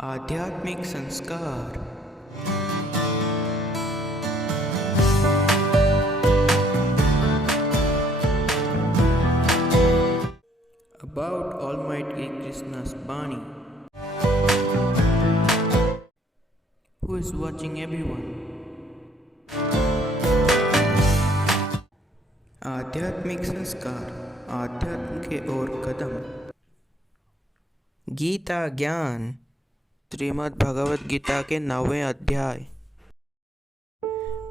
आध्यात्मिक संस्कार। About Almighty Krishna's Bani. Who is watching everyone? आध्यात्मिक संस्कार, आध्यात्म के ओर कदम। गीता ज्ञान, श्रीमद् भगवत गीता के 9वें अध्याय।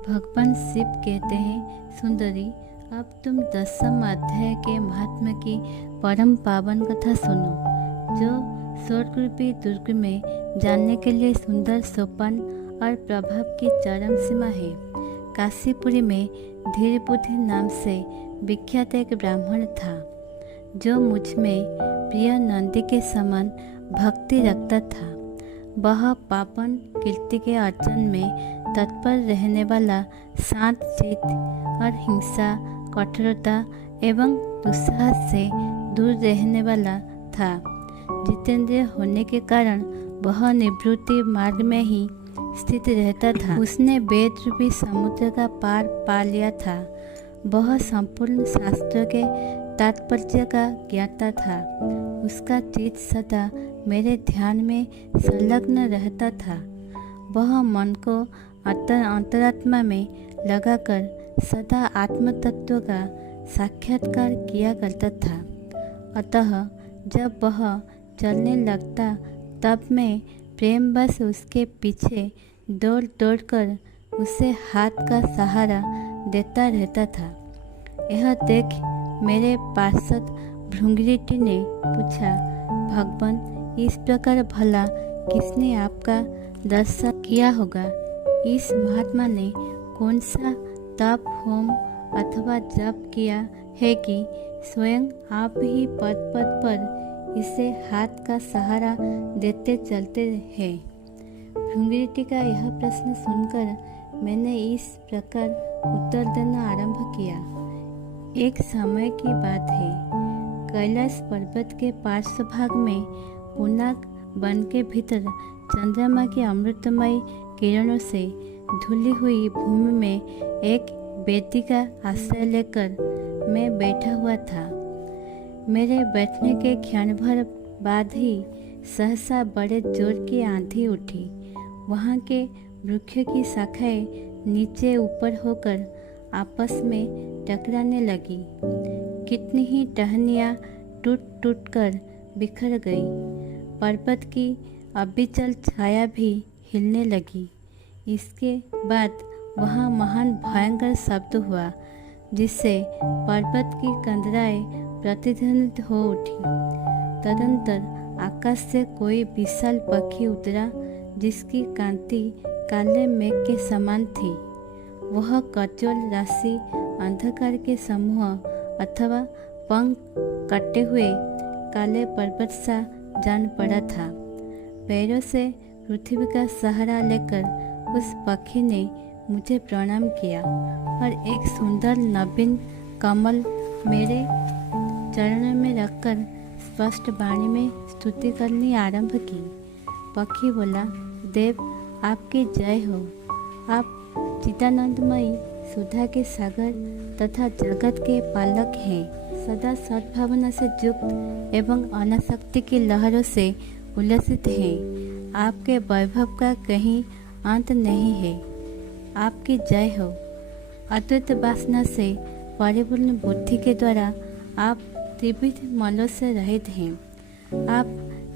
भगवान शिव कहते हैं, सुंदरी, अब तुम 10वें अध्याय के महात्मा की परम पावन कथा सुनो, जो स्वर्ग रूपी दुर्ग में जानने के लिए सुंदर सोपान और प्रभाव की चरम सीमा है। काशीपुरी में धीर बुद्धि नाम से विख्यात एक ब्राह्मण था, जो मुझ में प्रिय नंदी के समान भक्ति रखता था। वह पापन कीर्ति के अर्जन में तत्पर रहने वाला, शांत चित्त और हिंसा, कठोरता एवं दुस्साहस से दूर रहने वाला था। जितेंद्रिय होने के कारण वह निवृत्ति मार्ग में ही स्थित रहता था। उसने वेद रूपी समुद्र का पार पा लिया था। वह संपूर्ण शास्त्रों के तात्पर्य का ज्ञाता था। उसका चित्त सदा मेरे ध्यान में संलग्न रहता था। वह मन को अंतरात्मा में लगाकर सदा आत्म तत्व का साक्षात्कार किया करता था। अतः जब वह चलने लगता, तब मैं प्रेमवश उसके पीछे दौड़ दौड़कर उसे हाथ का सहारा देता रहता था। यह देख मेरे पार्षद भृंगिटी ने पूछा, भगवान, इस प्रकार भला किसने आपका दर्शन किया होगा? इस महात्मा ने कौन सा तप, होम अथवा जप किया है कि स्वयं आप ही पद पद पर इसे हाथ का सहारा देते चलते हैं? भृंगिटी का यह प्रश्न सुनकर मैंने इस प्रकार उत्तर देना आरंभ किया। एक समय की बात है, कैलाश पर्वत के पार्श्व भाग में पूर्णाक वन के भीतर चंद्रमा की अमृतमय किरणों से धुली हुई भूमि में एक बेदी का आश्रय लेकर मैं बैठा हुआ था। मेरे बैठने के क्षण भर बाद ही सहसा बड़े जोर की आंधी उठी। वहाँ के वृक्ष की शाखाएं नीचे ऊपर होकर आपस में टकराने लगी। कितनी ही टहनियाँ टूट टूट कर बिखर गई। पर्वत की अविचल छाया भी हिलने लगी। इसके बाद वहाँ महान भयंकर शब्द हुआ, जिससे पर्वत की कंदराएं प्रतिध्वनित हो उठी। तदंतर आकाश से कोई विशाल पक्षी उतरा, जिसकी कांति काले मेघ के समान थी। वह कचोल राशि अंधकार के समूह अथवा पंख कटे हुए काले पर्वत सा जान पड़ा था। पैरों से पृथ्वी का सहारा लेकर उस पक्षी ने मुझे प्रणाम किया और एक सुंदर नवीन कमल मेरे चरणों में रखकर स्पष्ट वाणी में स्तुति करनी आरंभ की। पक्षी बोला, देव, आपकी जय हो। आप चिदानंदमयी सुधा के सागर तथा जगत के पालक हैं। सदा सद्भावना से युक्त एवं अनासक्ति की लहरों से उल्लसित हैं। आपके वैभव का कहीं अंत नहीं है। आपकी जय हो। अद्वैत वासना से परिपूर्ण बुद्धि के द्वारा आप त्रिविध मलों से रहित हैं। आप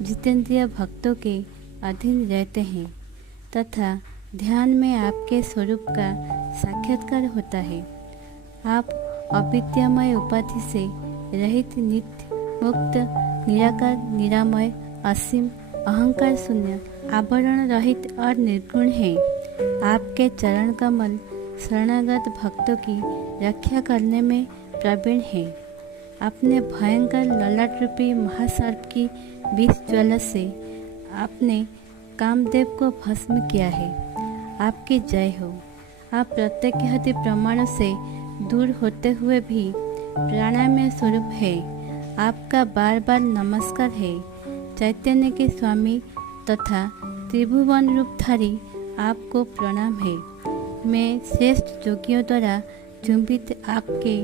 जितेंद्रिय भक्तों के अधीन रहते हैं तथा ध्यान में आपके स्वरूप का साक्षात्कार होता है। आप अविद्यामय उपाधि से रहित, नित्य, मुक्त, निराकार, निरामय, असीम, अहंकार शून्य, आवरण रहित और निर्गुण हैं। आपके चरण कमल शरणागत भक्तों की रक्षा करने में प्रवीण हैं। अपने भयंकर ललाट रूपी महासर्प की विष ज्वाला से आपने कामदेव को भस्म किया है। आपकी जय हो। आप प्रत्यक्षादि प्रमाणों से दूर होते हुए भी प्राणामय स्वरूप है। आपका बार बार नमस्कार है। चैतन्य के स्वामी तथा त्रिभुवन रूपधारी आपको प्रणाम है। मैं श्रेष्ठ योगियों द्वारा चुंबित आपके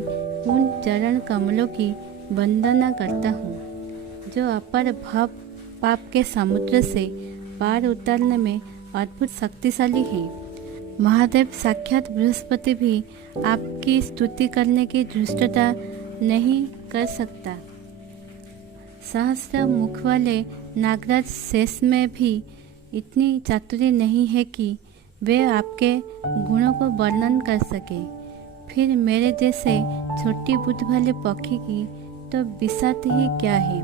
उन चरण कमलों की वंदना करता हूँ जो अपार भाव पाप के समुद्र से पार उतारने में अद्भुत शक्तिशाली है। महादेव साक्षात बृहस्पति भी आपकी स्तुति करने की धृष्टता नहीं कर सकता। सहस्र मुख वाले नागराज शेष में भी इतनी चातुरी नहीं है कि वे आपके गुणों को वर्णन कर सके। फिर मेरे जैसे छोटी बुद्ध वाले पक्षी की तो विषाद ही क्या है।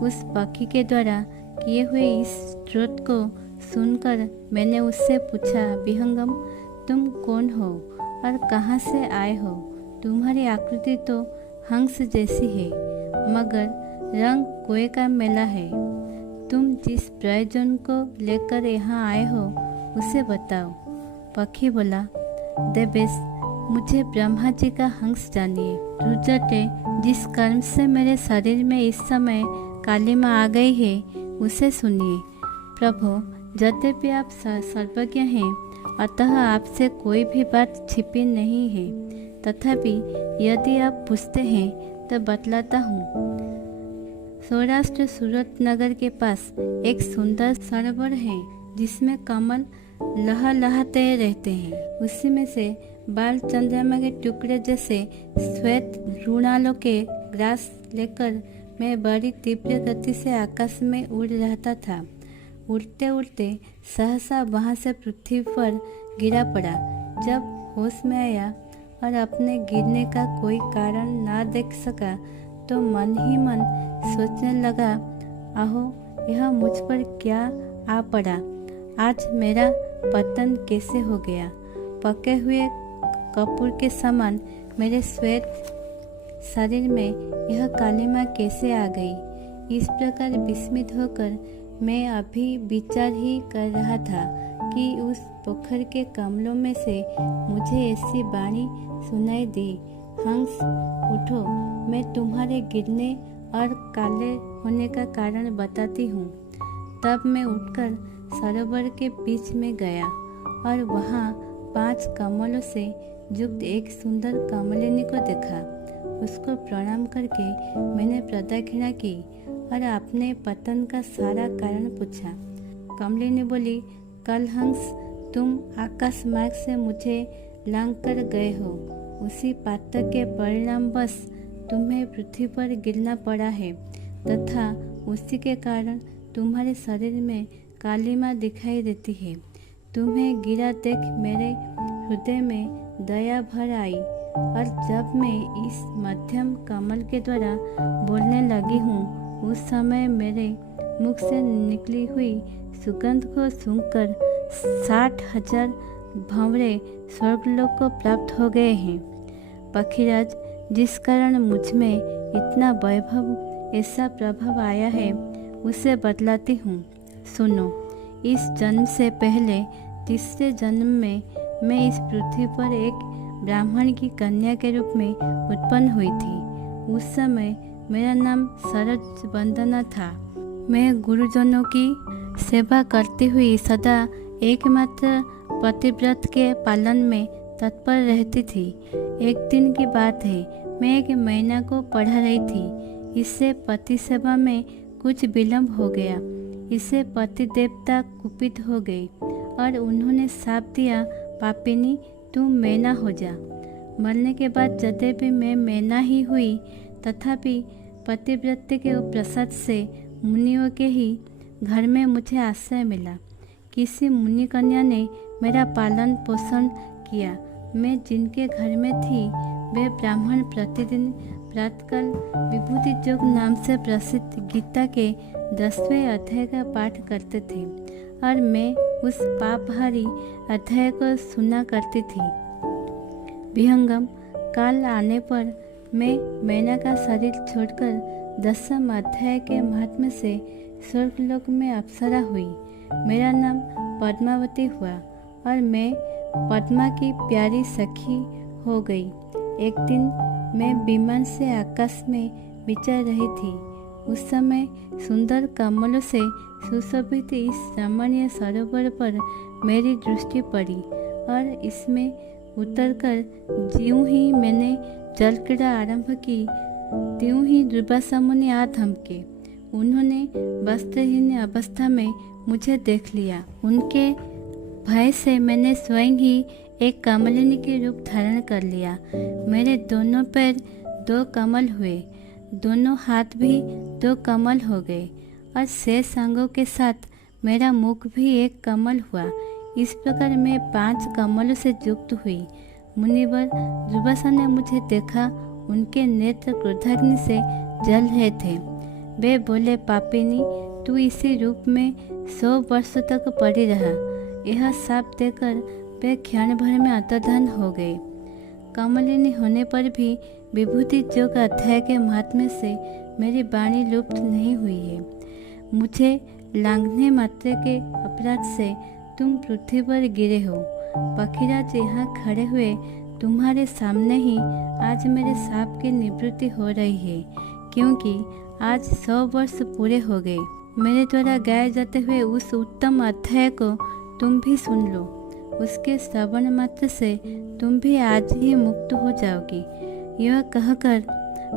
उस पक्षी के द्वारा किए हुए इस स्रोत को सुनकर मैंने उससे पूछा, विहंगम, तुम कौन हो और कहाँ से आए हो? तुम्हारी आकृति तो हंस जैसी है, मगर रंग कोए का मेला है। तुम जिस प्रयोजन को लेकर यहाँ आए हो उसे बताओ। पक्षी बोला, देवेश, मुझे ब्रह्मा जी का हंस जानिए। रुचटे, जिस कर्म से मेरे शरीर में इस समय कालिमा आ गई है उसे सुनिए। प्रभु, यद्यपि आप सर्वज्ञ हैं, अतः आपसे कोई भी बात छिपी नहीं है। तथापि यदि आप पूछते हैं तो बतलाता हूँ। सौराष्ट्र सूरत नगर के पास एक सुंदर सरोवर है जिसमें कमल लहलहाते रहते हैं। उसी में से बाल चंद्रमा के टुकड़े जैसे श्वेत रुणालों के ग्रास लेकर मैं बड़ी तीव्र गति से आकाश में उड़ रहा था। उड़ते उड़ते सहसा वहाँ से पृथ्वी पर गिरा पड़ा। जब होश में आया और अपने गिरने का कोई कारण ना देख सका तो मन ही मन सोचने लगा, आहो, यह मुझ पर क्या आ पड़ा। आज मेरा पतन कैसे हो गया। पके हुए कपूर के समान मेरे श्वेत शरीर में यह कालिमा कैसे आ गई। इस प्रकार विस्मित होकर मैं अभी विचार ही कर रहा था कि उस पोखर के कमलों में से मुझे ऐसी वाणी सुनाई दी, हंस उठो, मैं तुम्हारे गिरने और काले होने का कारण बताती हूँ। तब मैं उठकर सरोवर के बीच में गया और वहाँ 5 कमलों से युक्त एक सुंदर कमलिनी को देखा। उसको प्रणाम करके मैंने प्रदक्षिणा की और अपने पतन का सारा कारण पूछा। कमलिनी बोली, कल हंस, तुम आकाश मार्ग से मुझे लांघ कर गए हो। उसी पातक के परिणामवश तुम्हें पृथ्वी पर गिरना पड़ा है तथा उसी के कारण तुम्हारे शरीर में कालिमा दिखाई देती है। तुम्हें गिरा देख मेरे हृदय में दया भर आई और जब मैं इस मध्यम कमल के द्वारा बोलने लगी हूँ उस समय मेरे मुख से निकली हुई सुगंध को सूंघकर 60,000 भंवरे स्वर्गलोक को प्राप्त हो गए हैं। पक्षीराज, जिस कारण मुझ में इतना वैभव, ऐसा प्रभाव आया है उसे बतलाती हूँ, सुनो। इस जन्म से पहले तीसरे जन्म में मैं इस पृथ्वी पर एक ब्राह्मण की कन्या के रूप में उत्पन्न हुई थी। उस समय मेरा नाम सरज वंदना था। मैं गुरुजनों की सेवा करती हुई सदा एकमात्र पतिव्रत के पालन में तत्पर रहती थी। एक दिन की बात है, मैं एक मैना को पढ़ा रही थी। इससे पति सेवा में कुछ विलंब हो गया। इससे पति देवता कुपित हो गए और उन्होंने शाप दिया, पापिनी, तू मैना हो जा। मरने के बाद यद्यपि मैं मैना ही हुई, तथापि पतिव्रत के प्रसाद से मुनियों के ही घर में मुझे आश्रय मिला। किसी मुनि कन्या ने मेरा पालन पोषण किया। मैं जिनके घर में थी वे ब्राह्मण प्रतिदिन प्रातःकाल विभूति योग नाम से प्रसिद्ध गीता के 10वें अध्याय का पाठ करते थे और मैं उस पापहारी अध्याय को सुना करती थी। विहंगम, काल आने पर मैं मैना का शरीर छोड़कर 10वें अध्याय के महात्म्य से स्वर्गलोक में अप्सरा हुई। मेरा नाम पद्मावती हुआ और मैं पद्मा की प्यारी सखी हो गई। एक दिन मैं विमान से आकाश में विचर रही थी। उस समय सुंदर कमलों से सुशोभित इस रमणीय सरोवर पर मेरी दृष्टि पड़ी और इसमें उतरकर ज्यों ही मैंने जल क्रीड़ा आरंभ की त्यों ही दुर्वासा मुनि आ थमके। उन्होंने वस्त्रहीन अवस्था में मुझे देख लिया। उनके भय से मैंने स्वयं ही एक कमलिनी के रूप धारण कर लिया। मेरे दोनों पैर 2 कमल हुए, दोनों हाथ भी 2 कमल हो गए और शेष अंगों के साथ मेरा मुख भी एक कमल हुआ। इस प्रकार मैं 5 कमलों से युक्त हुई। मुनिवर दुर्वासा ने मुझे देखा। उनके नेत्र क्रोधाग्नि से जल रहे थे। वे बोले, पापिनी, तू इसी रूप में 100 वर्षों तक पड़ी रहा। यह शाप देकर वे क्षण भर में अंतर्धान हो गए। कमलिनी होने पर भी विभूति योग अध्याय के महात्म्य से मेरी वाणी लुप्त नहीं हुई है। मुझे लांघने मात्र के अपराध से तुम पृथ्वी पर गिरे हो। पखीराज यहाँ खड़े हुए तुम्हारे सामने ही आज मेरे शाप की निवृत्ति हो रही है, क्योंकि आज 100 वर्ष पूरे हो गए। मेरे द्वारा गाए जाते हुए उस उत्तम अध्याय को तुम भी सुन लो। उसके श्रवण मात्र से तुम भी आज ही मुक्त हो जाओगी। यह कहकर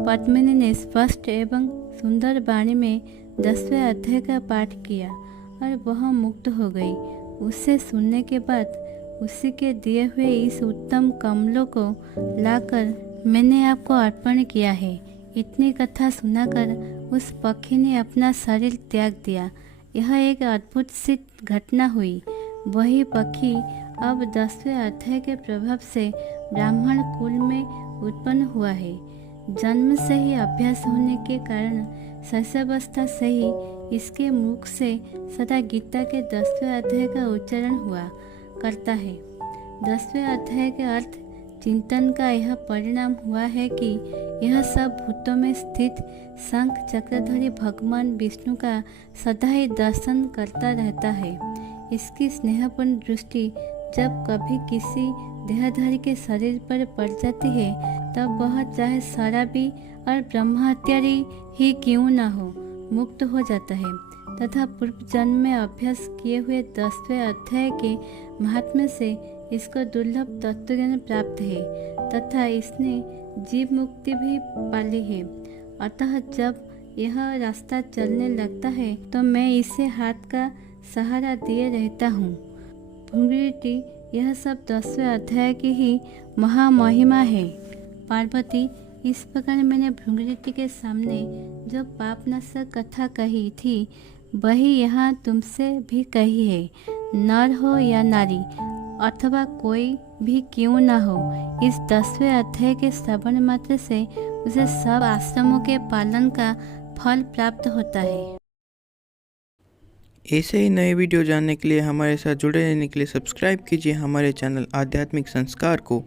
पद्मिनी ने स्पष्ट एवं सुंदर वाणी में 10वें अध्याय का पाठ किया और वह मुक्त हो गई। उसे सुनने के बाद उसी के दिए हुए इस उत्तम कमलों को लाकर मैंने आपको अर्पण किया है। इतनी कथा सुनाकर उस पक्षी ने अपना शरीर त्याग दिया। यह एक अद्भुत सी घटना हुई। वही पक्षी अब 10वें अध्याय के प्रभाव से ब्राह्मण कुल में उत्पन्न हुआ है। जन्म से ही अभ्यास होने के कारण शैशवावस्था से ही इसके मुख से सदा गीता के 10वें अध्याय का उच्चारण हुआ करता है। 10वें अध्याय के अर्थ चिंतन का यह परिणाम हुआ है कि यह सब भूतों में स्थित शंख चक्रधारी भगवान विष्णु का सदा ही दर्शन करता रहता है। इसकी स्नेहपूर्ण दृष्टि जब कभी किसी देहधारी के शरीर पर पड़ जाती है, तब वह चाहे शराबी और ब्रह्महत्यारी ही क्यों न हो, मुक्त हो जाता है तथा पूर्व जन्म में अभ्यास किए हुए 10वें अध्याय के महात्म्य से इसको दुर्लभ तत्वज्ञान प्राप्त है तथा इसने जीव मुक्ति भी पाली है। अतः जब यह रास्ता चलने लगता है तो मैं इसे हाथ का सहारा दिए रहता हूँ। भृंगीरटी, यह सब 10वें अध्याय की ही महामहिमा है। पार्वती, इस प्रकार मैंने भृंगीरटी के सामने जो पापनाशक कथा कही थी वही यहाँ तुमसे भी कही है। नर हो या नारी अथवा कोई भी क्यों न हो, इस 10वें अध्याय के श्रवण मात्र से उसे सब आश्रमों के पालन का फल प्राप्त होता है। ऐसे ही नए वीडियो जानने के लिए हमारे साथ जुड़े रहने के लिए सब्सक्राइब कीजिए हमारे चैनल आध्यात्मिक संस्कार को।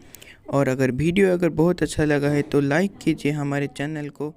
और अगर वीडियो बहुत अच्छा लगा है तो लाइक कीजिए हमारे चैनल को।